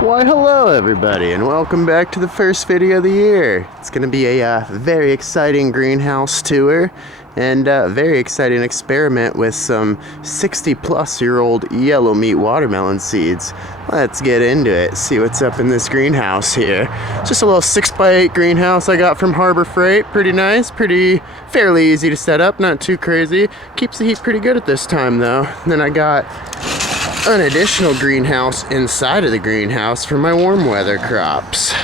Why hello everybody, and welcome back to the first video of the year. It's going to be a very exciting greenhouse tour and a very exciting experiment with some 60-plus-year-old yellow meat watermelon seeds. Let's get into it, see what's up in this greenhouse here. Just a little 6x8 greenhouse I got from Harbor Freight. Pretty nice, fairly easy to set up, not too crazy. Keeps the heat pretty good at this time though. And then I got an additional greenhouse inside of the greenhouse for my warm weather crops.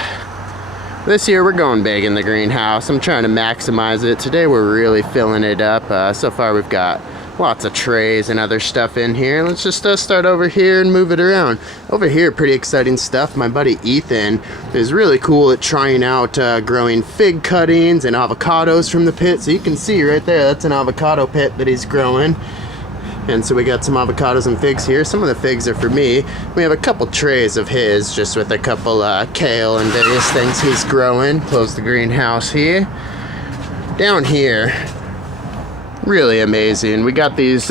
This year we're going big in the greenhouse. I'm trying to maximize it. Today we're really filling it up. So far we've got lots of trays and other stuff in here. Let's just start over here and move it around. Over here, pretty exciting stuff. My buddy Ethan is really cool at trying out growing fig cuttings and avocados from the pit. So you can see right there, that's an avocado pit that he's growing. And so we got some avocados and figs here. Some of the figs are for me. We have a couple trays of his, just with a couple kale and various things he's growing. Close the greenhouse here. Down here, really amazing. We got these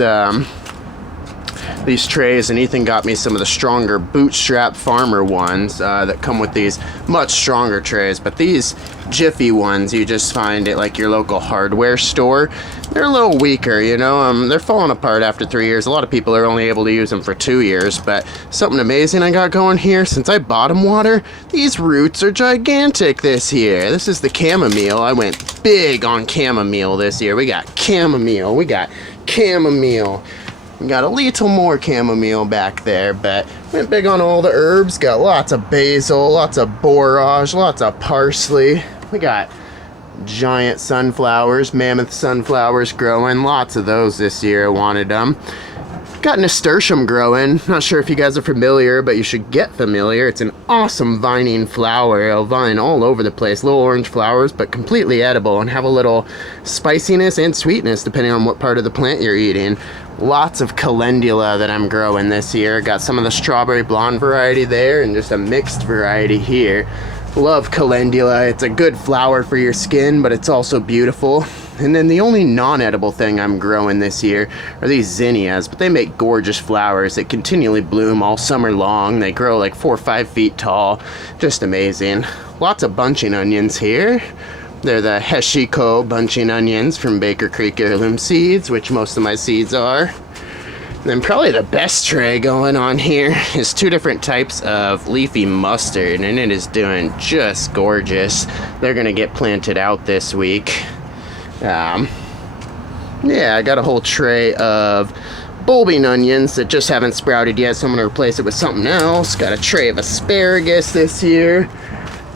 trays, and Ethan got me some of the stronger bootstrap farmer ones that come with these much stronger trays. But these Jiffy ones you just find at like your local hardware store, they're a little weaker, you know. They're falling apart after 3 years. A lot of people are only able to use them for 2 years. But something amazing I got going here, since I bottom water, these roots are gigantic this year. This is the chamomile. I went big on chamomile this year. We got chamomile, we got chamomile. We got a little more chamomile back there, but went big on all the herbs. Got lots of basil, lots of borage, lots of parsley. We got giant sunflowers, mammoth sunflowers growing. Lots of those this year. I wanted them. Got nasturtium growing. Not sure if you guys are familiar, but you should get familiar. It's an awesome vining flower. It'll vine all over the place. Little orange flowers, but completely edible and have a little spiciness and sweetness depending on what part of the plant you're eating. Lots of calendula that I'm growing this year. Got some of the strawberry blonde variety there and just a mixed variety here. Love calendula. It's a good flower for your skin, but it's also beautiful. And then the only non-edible thing I'm growing this year are these zinnias, but they make gorgeous flowers that continually bloom all summer long. They grow like 4 or 5 feet tall. Just amazing. Lots of bunching onions here. They're the Heshiko bunching onions from Baker Creek Heirloom Seeds, which most of my seeds are. And then probably the best tray going on here is 2 different types of leafy mustard, and it is doing just gorgeous. They're gonna get planted out this week. Yeah, I got a whole tray of bulbing onions that just haven't sprouted yet, so I'm gonna replace it with something else. Got a tray of asparagus this year.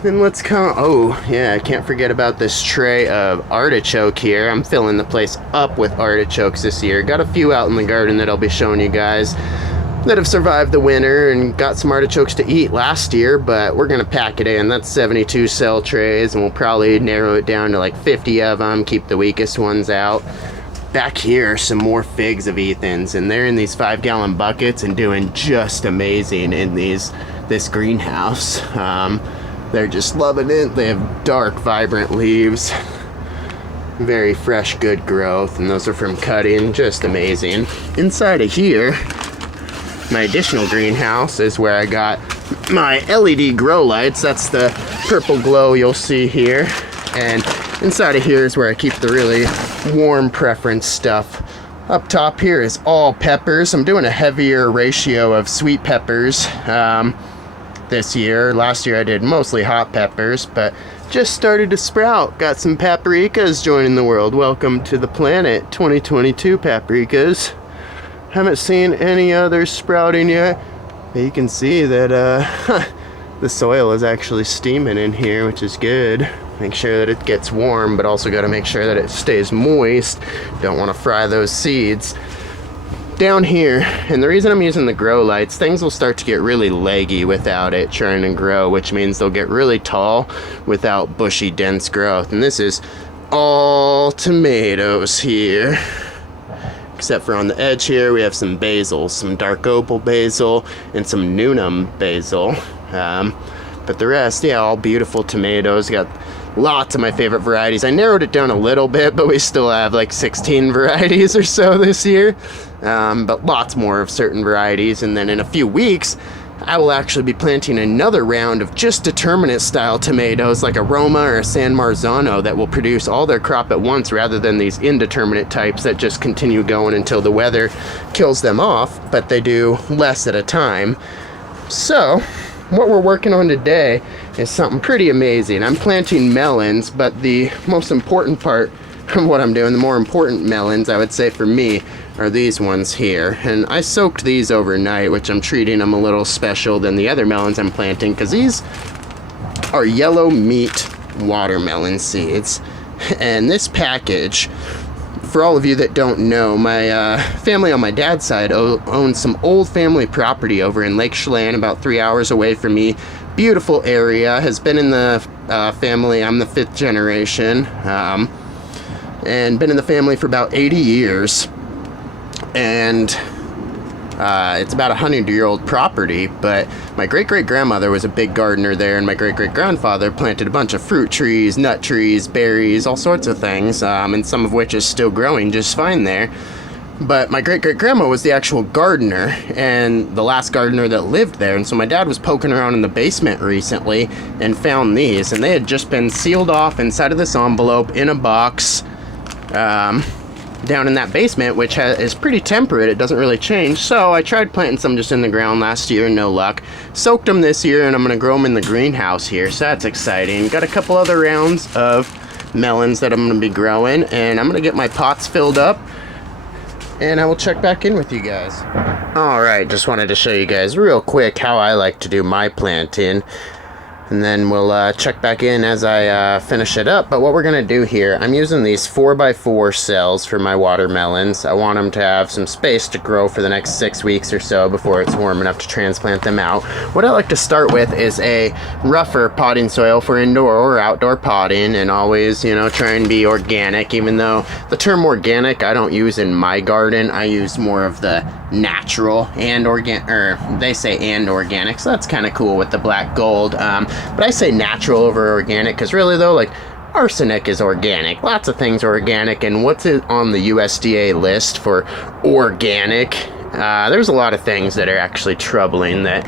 Then let's come, oh yeah, I can't forget about this tray of artichoke here. I'm filling the place up with artichokes this year. Got a few out in the garden that I'll be showing you guys that have survived the winter and got some artichokes to eat last year, but we're gonna pack it in. That's 72 cell trays, and we'll probably narrow it down to like 50 of them, keep the weakest ones out. Back here, some more figs of Ethan's, and they're in these 5-gallon buckets and doing just amazing in this greenhouse. They're just loving it. They have dark, vibrant leaves. Very fresh, good growth, and those are from cutting. Just amazing. Inside of here, my additional greenhouse is where I got my LED grow lights. That's the purple glow you'll see here. And inside of here is where I keep the really warm preference stuff. Up top here is all peppers. I'm doing a heavier ratio of sweet peppers this year. Last year I did mostly hot peppers, but just started to sprout. Got some paprikas joining the world. Welcome to the planet, 2022 paprikas. Haven't seen any others sprouting yet. But you can see that the soil is actually steaming in here, which is good. Make sure that it gets warm, but also got to make sure that it stays moist. Don't want to fry those seeds. Down here, and the reason I'm using the grow lights, things will start to get really leggy without it trying to grow, which means they'll get really tall without bushy, dense growth. And this is all tomatoes here. Except for on the edge here, we have some basil, some dark opal basil, and some Newnham basil. But the rest, yeah, all beautiful tomatoes. Got lots of my favorite varieties. I narrowed it down a little bit, but we still have like 16 varieties or so this year. But lots more of certain varieties. And then in a few weeks, I will actually be planting another round of just determinate style tomatoes like a Roma or a San Marzano that will produce all their crop at once rather than these indeterminate types that just continue going until the weather kills them off, but they do less at a time. So what we're working on today is something pretty amazing. I'm planting melons, but the most important part of what I'm doing, the more important melons, I would say for me, are these ones here. And I soaked these overnight, which I'm treating them a little special than the other melons I'm planting, because these are yellow meat watermelon seeds. And this package, for all of you that don't know, my family on my dad's side owns some old family property over in Lake Chelan, about 3 hours away from me. Beautiful area, has been in the family, I'm the 5th generation, and been in the family for about 80 years. And it's about a 100-year-old property, but my great-great-grandmother was a big gardener there, and my great-great-grandfather planted a bunch of fruit trees, nut trees, berries, all sorts of things, and some of which is still growing just fine there. But my great-great-grandma was the actual gardener, and the last gardener that lived there, and so my dad was poking around in the basement recently and found these, and they had just been sealed off inside of this envelope in a box, down in that basement, which is pretty temperate. It doesn't really change. So I tried planting some just in the ground last year, no luck. Soaked them this year, and I'm going to grow them in the greenhouse here, so that's exciting. Got a couple other rounds of melons that I'm going to be growing, and I'm going to get my pots filled up, and I will check back in with you guys. Alright, just wanted to show you guys real quick how I like to do my planting, and then we'll check back in as I finish it up. But what we're going to do here, I'm using these 4x4 cells for my watermelons. I want them to have some space to grow for the next 6 weeks or so before it's warm enough to transplant them out. What I like to start with is a rougher potting soil for indoor or outdoor potting, and always, you know, try and be organic, even though the term organic I don't use in my garden. I use more of the natural and organic, or they say and organic, so that's kind of cool with the black gold. But I say natural over organic, because really though, like, arsenic is organic, lots of things are organic, and what's it on the USDA list for organic? There's a lot of things that are actually troubling that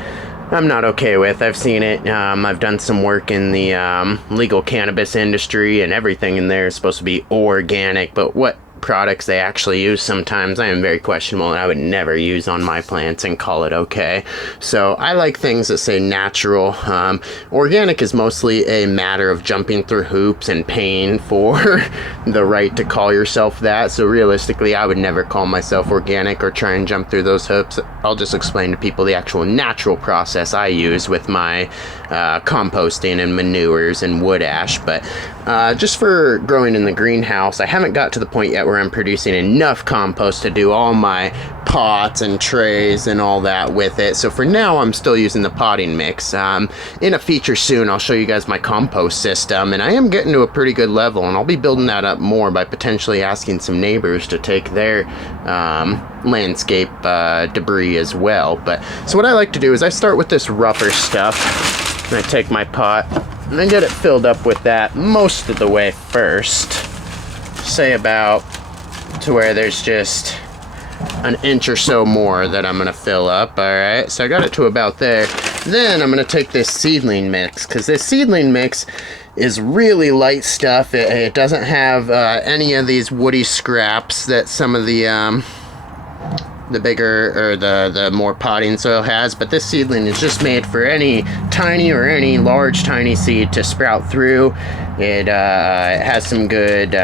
I'm not okay with. I've seen it. I've done some work in the legal cannabis industry, and everything in there is supposed to be organic, but what products they actually use sometimes I am very questionable, and I would never use on my plants and call it okay. So I like things that say natural. Organic is mostly a matter of jumping through hoops and paying for the right to call yourself that. So realistically, I would never call myself organic or try and jump through those hoops. I'll just explain to people the actual natural process I use with my composting and manures and wood ash. But just for growing in the greenhouse, I haven't got to the point yet where I'm producing enough compost to do all my pots and trays and all that with it. So for now, I'm still using the potting mix. In a feature soon, I'll show you guys my compost system, and I am getting to a pretty good level, and I'll be building that up more by potentially asking some neighbors to take their landscape debris as well. But so what I like to do is I start with this rougher stuff, and I take my pot and I get it filled up with that most of the way first, say about to where there's just an inch or so more that I'm gonna fill up. All right, so I got it to about there. Then I'm gonna take this seedling mix, because this seedling mix is really light stuff. It doesn't have any of these woody scraps that some of the bigger or the more potting soil has, but this seedling is just made for any tiny or any large tiny seed to sprout through. It has some good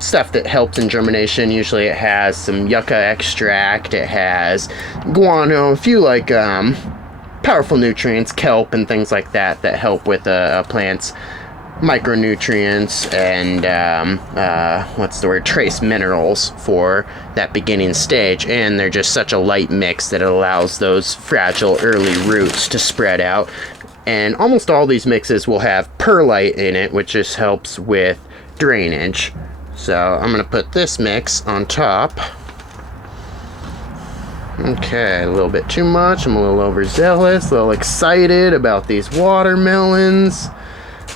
stuff that helps in germination. Usually it has some yucca extract, it has guano, a few like powerful nutrients, kelp and things like that that help with a plant's micronutrients and trace minerals for that beginning stage. And they're just such a light mix that it allows those fragile early roots to spread out. And almost all these mixes will have perlite in it, which just helps with drainage. So I'm gonna put this mix on top. Okay, a little bit too much. I'm a little overzealous, a little excited about these watermelons.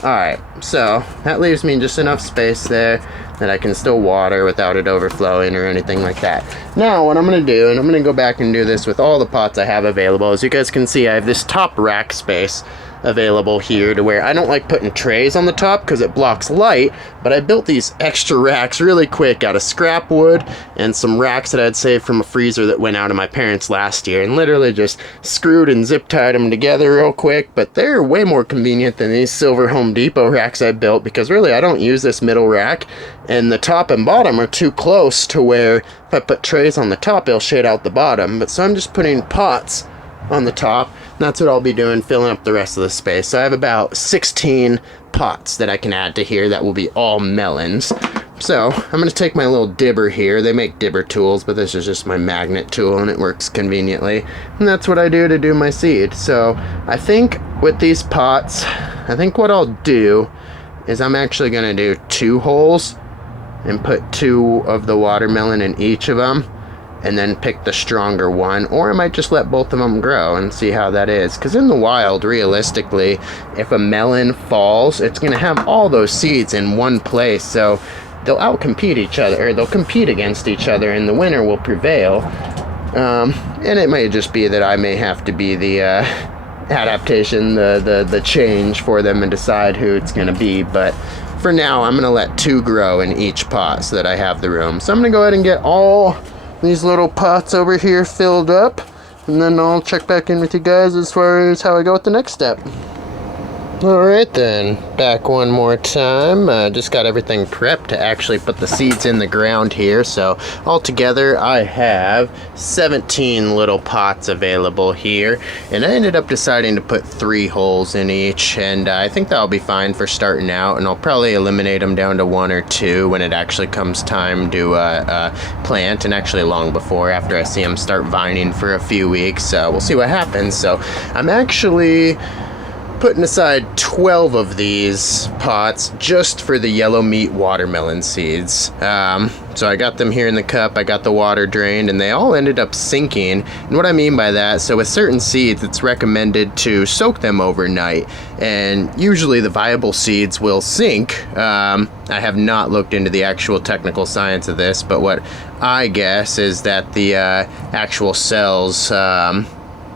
Alright, so that leaves me just enough space there. that I can still water without it overflowing or anything like that. Now what I'm going to do, and I'm going to go back and do this with all the pots I have available. As you guys can see, I have this top rack space available here to where I don't like putting trays on the top because it blocks light, but I built these extra racks really quick out of scrap wood and some racks that I'd saved from a freezer that went out of my parents last year, and literally just screwed and zip tied them together real quick. But they're way more convenient than these silver Home Depot racks I built, because really I don't use this middle rack, and the top and bottom are too close to where if I put trays on the top it'll shade out the bottom. But so I'm just putting pots on the top. That's what I'll be doing, filling up the rest of the space. So I have about 16 pots that I can add to here that will be all melons. So I'm going to take my little dibber here. They make dibber tools, but this is just my magnet tool and it works conveniently. And that's what I do to do my seed. So I think with these pots, I think what I'll do is I'm actually going to do 2 holes and put 2 of the watermelon in each of them, and then pick the stronger one, or I might just let both of them grow and see how that is. Because in the wild, realistically, if a melon falls, it's going to have all those seeds in one place, so they'll outcompete each other, or they'll compete against each other, and the winner will prevail. And it may just be that I may have to be the adaptation, the change for them and decide who it's going to be, but for now, I'm going to let 2 grow in each pot so that I have the room. So I'm going to go ahead and get all these little pots over here filled up, and then I'll check back in with you guys as far as how I go with the next step. Alright then, back one more time. Just got everything prepped to actually put the seeds in the ground here. So altogether I have 17 little pots available here, and I ended up deciding to put 3 holes in each, and I think that'll be fine for starting out, and I'll probably eliminate them down to 1 or 2 when it actually comes time to plant, and actually long before, after I see them start vining for a few weeks. We'll see what happens. So I'm actually putting aside 12 of these pots just for the yellow meat watermelon seeds. So I got them here in the cup, I got the water drained, and they all ended up sinking. And what I mean by that, so with certain seeds, it's recommended to soak them overnight, and usually the viable seeds will sink. I have not looked into the actual technical science of this, but what I guess is that the actual cells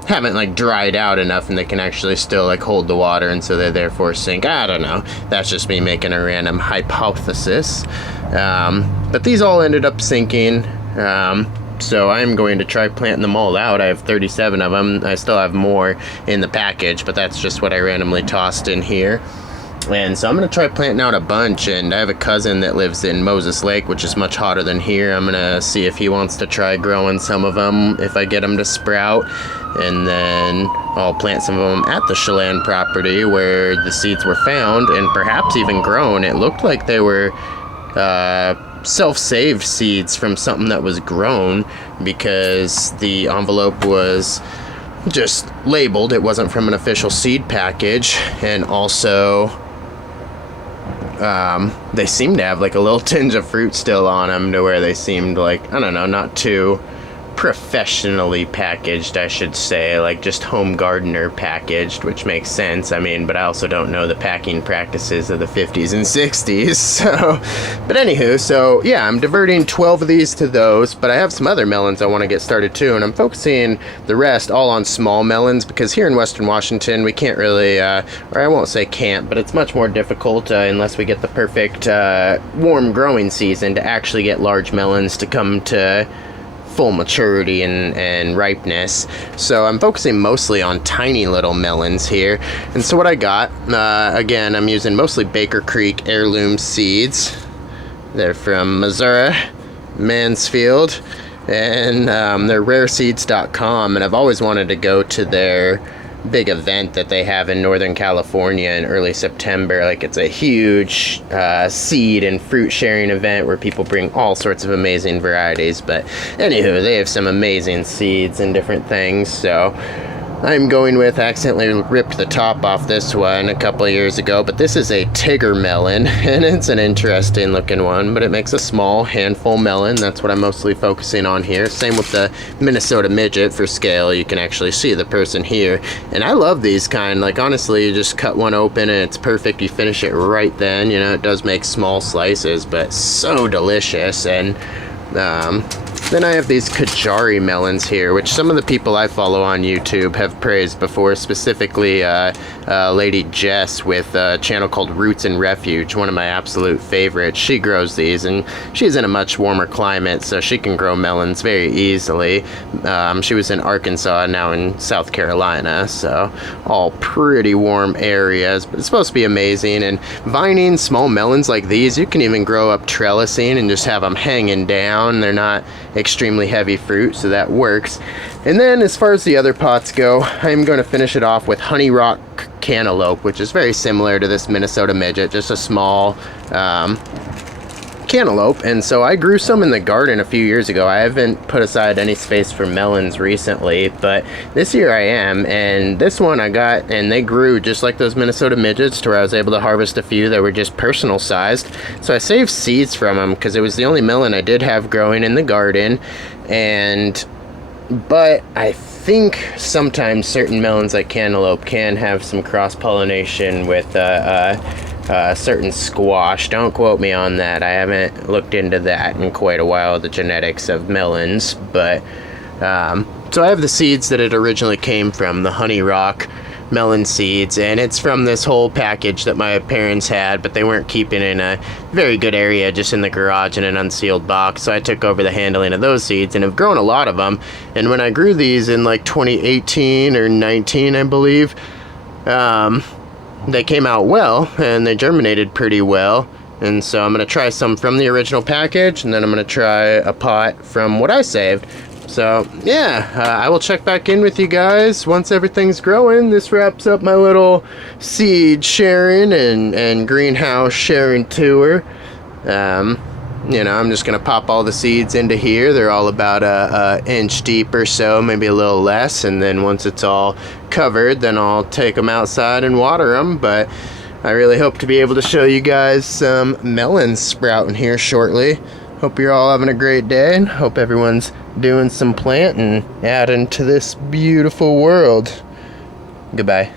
haven't like dried out enough, and they can actually still like hold the water, and so they therefore sink. I don't know, that's just me making a random hypothesis. But these all ended up sinking, so I'm going to try planting them all out. I have 37 of them. I still have more in the package, but that's just what I randomly tossed in here. And so I'm going to try planting out a bunch, and I have a cousin that lives in Moses Lake, which is much hotter than here. I'm going to see if he wants to try growing some of them if I get them to sprout, and then I'll plant some of them at the Chelan property where the seeds were found, and perhaps even grown. It looked like they were self-saved seeds from something that was grown, because the envelope was just labeled. It wasn't from an official seed package, and also they seemed to have like a little tinge of fruit still on them, to where they seemed like, I don't know, not too professionally packaged, I should say, like just home gardener packaged, which makes sense. I mean, but I also don't know the packing practices of the 50s and 60s. So, but anywho, so yeah, I'm diverting 12 of these to those, but I have some other melons I want to get started too, and I'm focusing the rest all on small melons, because here in Western Washington we can't really, or I won't say can't, but it's much more difficult unless we get the perfect warm growing season to actually get large melons to come to full maturity and ripeness. So I'm focusing mostly on tiny little melons here. And so what I got, again, I'm using mostly Baker Creek heirloom seeds. They're from Missouri, Mansfield, and they're rareseeds.com, and I've always wanted to go to their big event that they have in Northern California in early September. Like, it's a huge seed and fruit sharing event where people bring all sorts of amazing varieties. But anywho, they have some amazing seeds and different things. So I'm going with, I accidentally ripped the top off this one a couple of years ago, but this is a Tigger melon, and it's an interesting looking one, but it makes a small handful melon. That's what I'm mostly focusing on here. Same with the Minnesota midget. For scale, you can actually see the person here, and I love these kind. Like, honestly, you just cut one open and it's perfect. You finish it right then. You know, it does make small slices, but so delicious. And then I have these Kajari melons here, which some of the people I follow on YouTube have praised before, specifically Lady Jess with a channel called Roots and Refuge, one of my absolute favorites. She grows these, and she's in a much warmer climate, so she can grow melons very easily. She was in Arkansas, now in South Carolina, so all pretty warm areas, but it's supposed to be amazing. And vining small melons like these, you can even grow up trellising and just have them hanging down. They're not extremely heavy fruit, so that works. And then as far as the other pots go, I'm going to finish it off with Honey Rock Cantaloupe, which is very similar to this Minnesota midget, just a small cantaloupe. And so I grew some in the garden a few years ago. I haven't put aside any space for melons recently, but this year I am. And this one I got, and they grew just like those Minnesota midgets, to where I was able to harvest a few that were just personal sized. So I saved seeds from them because it was the only melon I did have growing in the garden. But I think sometimes certain melons like cantaloupe can have some cross-pollination with certain squash. Don't quote me on that. I haven't looked into that in quite a while, the genetics of melons. But so I have the seeds that it originally came from, the Honey Rock melon seeds, and it's from this whole package that my parents had, but they weren't keeping in a very good area, just in the garage in an unsealed box. So I took over the handling of those seeds and have grown a lot of them. And when I grew these in like 2018 or 19, I believe, they came out well and they germinated pretty well. And so I'm going to try some from the original package, and then I'm going to try a pot from what I saved. So yeah, I will check back in with you guys once everything's growing. This wraps up my little seed sharing and greenhouse sharing tour. You know, I'm just gonna pop all the seeds into here. They're all about a inch deep or so, maybe a little less, and then once it's all covered, then I'll take them outside and water them. But I really hope to be able to show you guys some melons sprouting here shortly. Hope you're all having a great day, and hope everyone's doing some planting, adding to this beautiful world. Goodbye.